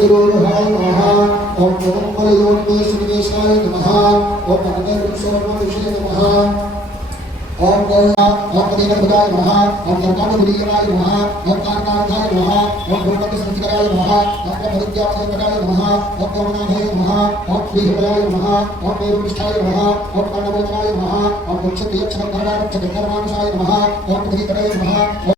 तिरुर्हाय नमः ओम पदमलयोन्मेषनिवेशाय नमः ओम पदमेरुक्षोर्मविषे नमः ओम देवदेवाय नमः ओम कर्मानुगुलीयनाय नमः ओम कारणार्थाय नमः ओम भूमध्यस्थितिकराय नमः ओम ब्रह्मविद्यावदेवकाय नमः ओम ओमनाभाय नमः ओम श्रीहृदयाय नमः ओम मेरुनिष्ठाय नमः ओम कर्णवचनाय नमः ओम वृक्षप्रियक्षरधर्मानुसाय नमः ओम पृथ्वीतराय नमः।